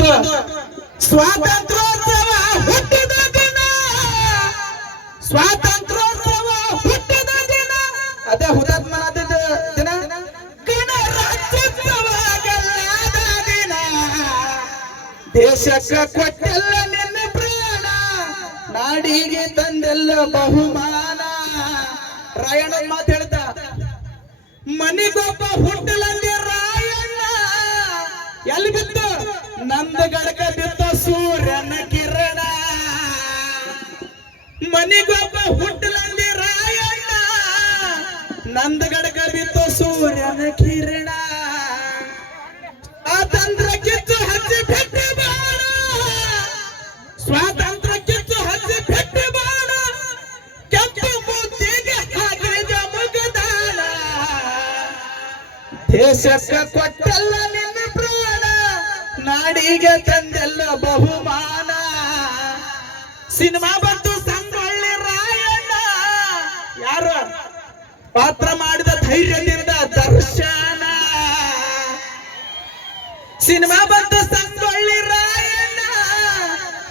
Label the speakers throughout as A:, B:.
A: ಬಂದು ಸ್ವಾತಂತ್ರ್ಯೋತ್ಸವ ಹುಟ್ಟಿದ ದಿನ. ಸ್ವಾತಂತ್ರ್ಯೋತ್ಸವ ಹುಟ್ಟಿದ ದಿನ. ಅದೇ ಹುತಾತ್ಮನಾದ ದಿನ. ಗಣರಾಜ್ಯೋತ್ಸವ ಗೆಲ್ಲದ ದಿನ. ದೇಶಕ್ಕ ಕೊಟ್ಟೆಲ್ಲ ನಿನ್ನ ಪ್ರಾಣ. ನಾಡಿಗೆ ತಂದೆಲ್ಲ ಬಹುಮಾನ. ರಾಯಣ್ಣ ಮಾತು ಹೇಳ್ತಾ. ಮನೆಗೊಬ್ಬ ಹುಟ್ಟಲಲ್ಲಿ ರಾಯಣ್ಣ. ಎಲ್ಲಿ ಬಿತ್ತು? ನಂದ ಗಡಕ ಬಿತ್ತ ಸೂರ್ಯನ ಕಿರಣ ಮನಿಗೊಬ್ಬ ಹುಟ್ಟಲಂದಿ ರಾಯಣ್ಣ ನಂದ ಗಡಕ ಬಿತ್ತು ಸೂರ್ಯನ ಕಿರಣ ಸ್ವಾತಂತ್ರ್ಯ ಕಿತ್ತು ಹಚ್ಚಿ ಬೆಟ್ಟ ಬಾಣ ಸ್ವಾತಂತ್ರ್ಯ ಕಿತ್ತು ಹಚ್ಚಿ ಬೆಟ್ಟ ಬಾಣ ಕೆಂಪು ಮುತ್ತಿಗೆ ಹಾಕಿದ ಮುಗದಾನ ದೇಶಕ್ಕ ಕೊಟ್ಟಲ್ಲ ನಿನ್ನ ಪ್ರಾಣ ನಾಡಿಗೆ ತಂದೆಲ್ಲ ಬಹುಮಾನ. ಸಿನಿಮಾ ಬಂತು ಸಂಗೊಳ್ಳಿ ರಾಯಣ್ಣ. ಯಾರು? ಪಾತ್ರ ಮಾಡಿದ ಧೈರ್ಯದಿಂದ ದರ್ಶನ. ಸಿನಿಮಾ ಬಂತು ಸಂಗೊಳ್ಳಿ ರಾಯಣ್ಣ.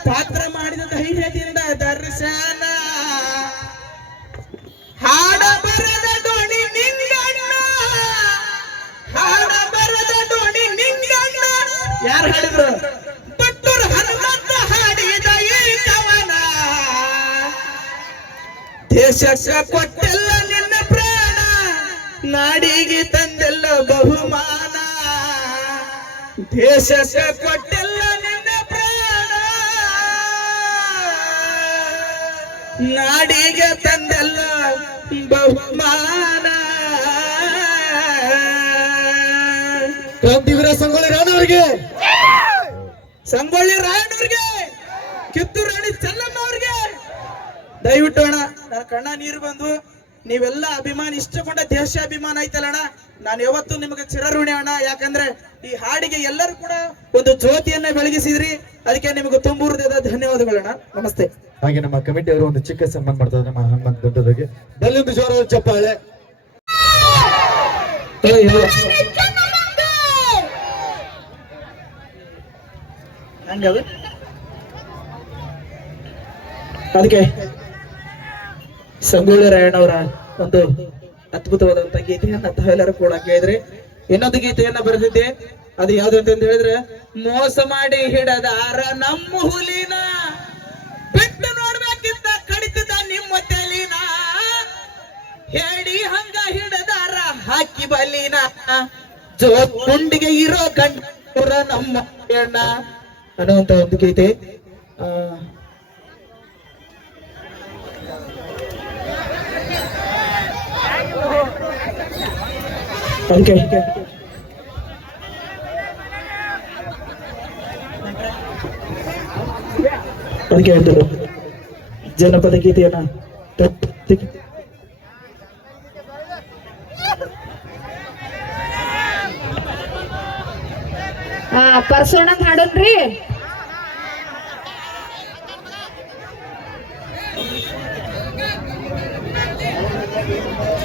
A: ಪಾತ್ರ ಮಾಡಿದ ಧೈರ್ಯದಿಂದ ದರ್ಶನ. ಪಟ್ಟೂರು ಹನುಮಂತ ಹಾಡಿದ ದೇಶಕ್ಕೆ ಕೊಟ್ಟೆಲ್ಲ ನಿನ್ನ ಪ್ರಾಣ, ನಾಡಿಗೆ ತಂದೆಲ್ಲ ಬಹುಮಾನ. ದೇಶಕ್ಕೆ ಕೊಟ್ಟೆಲ್ಲ ನಿನ್ನ ಪ್ರಾಣ, ನಾಡಿಗೆ ತಂದೆಲ್ಲ ಬಹುಮಾನ.
B: ಕ್ರಾಂತಿವೀರ ಸಂಗೊಳ್ಳಿ ರಾಣವರಿಗೆ
A: ಸಂಗೊಳ್ಳಿ ರಾಯಣ್ಣವ್ರಿಗೆ ಕಿತ್ತೂರು ರಾಣಿ ಚೆಲ್ಲಮ್ಮ ಅವ್ರಿಗೆ. ದಯವಿಟ್ಟು ಅಣ್ಣ ನನ್ನ ಕಣ್ಣ ನೀರು ಬಂದು ನೀವೆಲ್ಲ ಅಭಿಮಾನ ಇಷ್ಟಪಟ್ಟ ದೇಶಾಭಿಮಾನ ಐತಲ್ಲ ಅಣ್ಣ. ನಾನು ಯಾವತ್ತೂ ನಿಮಗೆ ಚಿರಋಣಿ ಅಣ್ಣ. ಯಾಕಂದ್ರೆ ಈ ಹಾಡಿಗೆ ಎಲ್ಲರೂ ಕೂಡ ಒಂದು ಜ್ಯೋತಿಯನ್ನ ಬೆಳಗಿಸಿದ್ರಿ. ಅದಕ್ಕೆ ನಿಮಗೆ ತುಂಬೂರ್ದ ಧನ್ಯವಾದಗಳು ಅಣ್ಣ. ನಮಸ್ತೆ.
B: ಹಾಗೆ ನಮ್ಮ ಕಮಿಟಿ ಅವರು ಒಂದು ಚಿಕ್ಕ ಸನ್ಮಾನ ಮಾಡ್ತಾರೆ ನಮ್ಮ ಹನುಮಂತ ದೊಡ್ಡದಾಗಿ. ಬಲ್ಲೊಂದು ಜೋರ ಚಪ್ಪಾಳೆ.
A: ಹಂಗದು ಅದಕ್ಕೆ ಸಂಗೊಳ್ಳಿ ರಾಯಣ್ಣವರ ಒಂದು ಅದ್ಭುತವಾದಂತ ಗೀತೆಯನ್ನ ತಾವೆಲ್ಲರೂ ಕೂಡ ಕೇಳಿದ್ರಿ, ಇನ್ನೊಂದು ಗೀತೆಯನ್ನ ಬರೆದಿದ್ದೆ. ಅದು ಯಾವ್ದು ಅಂತ ಹೇಳಿದ್ರೆ, ಮೋಸ ಮಾಡಿ ಹಿಡದಾರ ನಮ್ಮ ಹುಲಿನ, ಬಿಟ್ಟು ನೋಡ್ಬೇಕಿದ್ದ ಕಡಿತದ ನಿಮ್ಮ ತಲಿನ, ಹೇಳಿ ಹಂಗ ಹಿಡದಾರ ಹಾಕಿ ಬಲಿನ. ಜೋ ಕುಂಡಿಗೆ ಇರೋ ಕಂಡ ನಮ್ಮ ಹೆಣ್ಣ ಅನ್ನುವಂತ ಒಂದು ಗೀತೆ ಆ, ಅದಕ್ಕೆ ಅದಕ್ಕೆ ಹೇಳ್ತಾರೆ ಜನಪದ ಗೀತೆಯನ್ನ ಹಾ
C: ಪರ್ಸೋಣಂದ್ ಹಾಡನ್ರಿ Thank you.